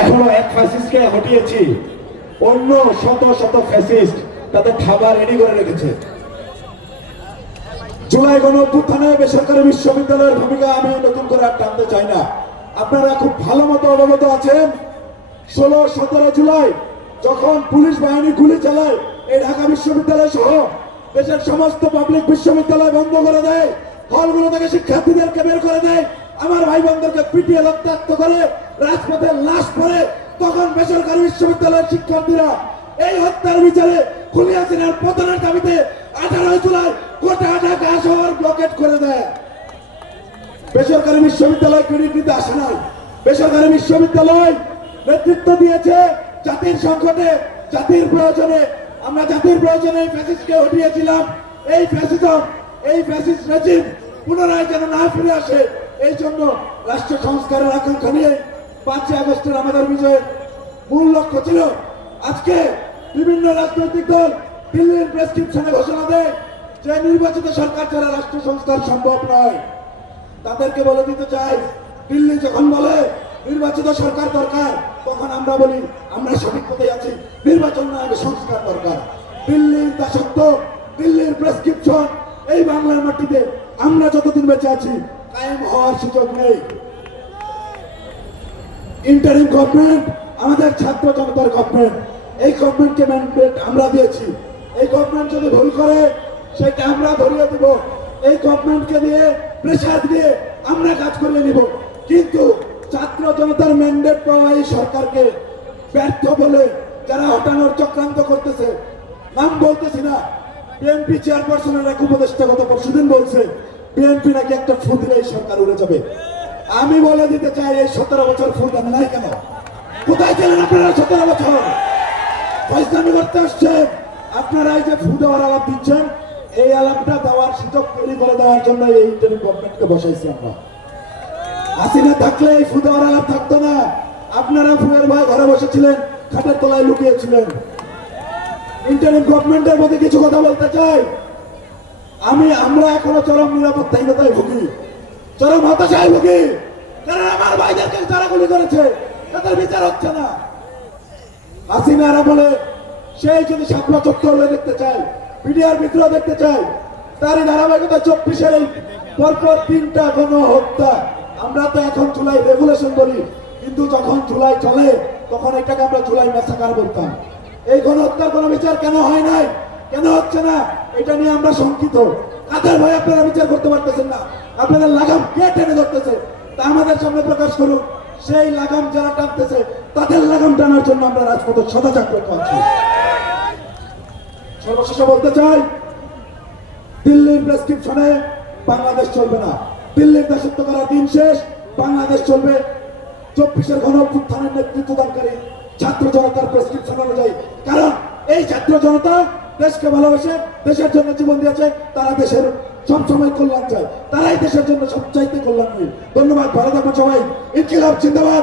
এখনও এক ফ্যাসিস্টকে হটিয়েছি। অন্য শত শত ফ্যাসিস্ট তাদের খাবার রেডি করে রেখেছে। জুলাই গণ অভ্যুত্থানে বেসরকারি বিশ্ববিদ্যালয়ের ভূমিকা আমি নতুন করে আর টানতে চাই না। আপনারা খুব ভালো মতো অবগত আছেন। ষোলো, সতেরো জুলাই যখন পুলিশ বাহিনী গুলি চালায়, এই ঢাকা বিশ্ববিদ্যালয় সহ দেশের সমস্ত পাবলিক বিশ্ববিদ্যালয় বন্ধ করে দেয়। হলগুলো থেকে শিক্ষার্থীদেরকে বের করে দেয়। আমার ভাই বোনদেরকে পিটিয়ে রক্তাক্ত করে রাজপথে লাশ পড়ে তখন বেসরকারি বিশ্ববিদ্যালয়ের শিক্ষার্থীরা এই হত্যার বিচারে খুলিয়া সিনার পতনের দাবিতে আঠারোই জুলাই গোটা ঢাকা শহর ব্লকেট করে দেয়। বেসরকারি বিশ্ববিদ্যালয় ক্রেডিট নিতে আসে নাই। বেসরকারি বিশ্ববিদ্যালয় নেতৃত্ব দিয়েছে জাতির সংকটে, জাতির প্রয়োজনে। আমরা জাতির প্রয়োজনে এই ফ্যাসিস্টকে হটিয়েছিলাম। এই ফ্যাসিজম এই ফ্যাসিস্ট রেজিম পুনরায় যেন না ফিরে আসে, এই জন্য রাষ্ট্র সংস্কারের আকাঙ্ক্ষা নিয়ে পাঁচই আগস্টের আমাদের বিজয়ের মূল লক্ষ্য ছিল আজকে বিভিন্ন রাজনৈতিক দল দিল্লির প্রেসক্রিপশনে ঘোষণা দেয় যে নির্বাচিত সরকার ছাড়া রাষ্ট্র সংস্কার সম্ভব নয়। তাদেরকে বলে দিতে চাই, দিল্লি যখন বলে নির্বাচিত সরকার দরকার, তখন আমরা বলি, আমরা সঠিক পথে আছি। নির্বাচন না আগে সংস্কার দরকার। দিল্লির দাসত্ব, দিল্লির প্রেসক্রিপশন এই বাংলার মাটিতে আমরা যতদিন বেঁচে আছি, কায়েম হওয়ার সুযোগ নেই। ইন্টারিম গভর্নমেন্ট আমাদের ছাত্র জনতার গভর্নমেন্ট এই গভর্নমেন্টকে ম্যান্ডেট আমরা দিয়েছি। এই গভর্নমেন্ট যদি ভুল করে, সেটা আমরা ধরিয়ে দিব। এই গভর্নমেন্টকে দিয়ে প্রেশার দিয়ে আমরা কাজ করিয়ে নিব। কিন্তু ছাত্র জনতার ম্যান্ডেট পাওয়া এই সরকারকে ব্যর্থ বলে যারা হটানোর চক্রান্ত করতেছে, নাম বলতেছি না। বিএনপি চেয়ারপারসনের এক উপদেষ্টা গত পরশুদিন বলছে বিএনপি নাকি একটা ফু দিলে এই সরকার উড়ে যাবে। আমি বলে দিতে চাই, এই সতেরো বছর ফুল দেন নাই কেন? কোথায় ছিলেন আপনারা সতেরো বছর? ফয়সামি করতে আসছেন আপনারা এই যে ফুল দেওয়ার আলাপ দিচ্ছেন, এই আলাপটা দেওয়ার সুযোগ তৈরি করে দেওয়ার জন্য এই ইন্টারিম গভর্নমেন্টকে বসাইছি আমরা। হাসিনা থাকলে এই ফু দেওয়ার আলাপ থাকতো না। আপনারা ফুয়ের ভয় ঘরে বসেছিলেন, খাটের তলায় লুকিয়েছিলেন। ইন্টারিম গভর্নমেন্টের মধ্যে কিছু কথা বলতে চাই। আমি, আমরা এখনও চরম নিরাপত্তাহীনতায় ভুগি। চরম হতাশায় ভুগি কারণ আমার ভাইদেরকে যারা গুলি করেছে, তাদের বিচার হচ্ছে না। হাসিনারা বলে, সেই যদি সাপলা চত্বর দেখতে চাই বিডিআর বিদ্রোহ দেখতে চাই তারই ধারাবাহিকতা চব্বিশের এই পরপর তিনটা কোন হত্যা আমরা তো এখন জুলাই রেগুলেশন বলি কিন্তু যখন জুলাই চলে, তখন এটাকে আমরা জুলাই মেসাকার বলতাম। এই গণহত্যার কোনো বিচার কেন হয় নাই? কেন হচ্ছে না? এটা নিয়ে আমরা শঙ্কিত। কাদের ভয় আপনারা বিচার করতে পারতেছেন না। আপনাদের লাগাম কে টেনে ধরতেছে? তা আমাদের সামনে প্রকাশ করুন। সেই লাগাম যারা টানতেছে, তাদের লাগাম টানার জন্য আমরা রাজপথে সদা জাগ্রত আছি সর্বশেষে বলতে চাই, দিল্লির প্রেসক্রিপশনে বাংলাদেশ চলবে না। দিল্লির দাসত্ব করার দিন শেষ, বাংলাদেশ চলবে। চব্বিশের গণ অভ্যুত্থানের নেতৃত্বদানকারী ছাত্র জনতার প্রেসক্রিপশন অনুযায়ী। কারণ এই ছাত্র জনতা দেশকে ভালোবাসে, দেশের জন্য জীবন দিয়েছে, তারা দেশের সবসময় কল্যাণ চায়। তারাই দেশের জন্য সবচাইতে কল্যাণ ধন্যবাদ, ভালো থাকবেন সবাই। ইনকিলাব, জিন্দাবাদ।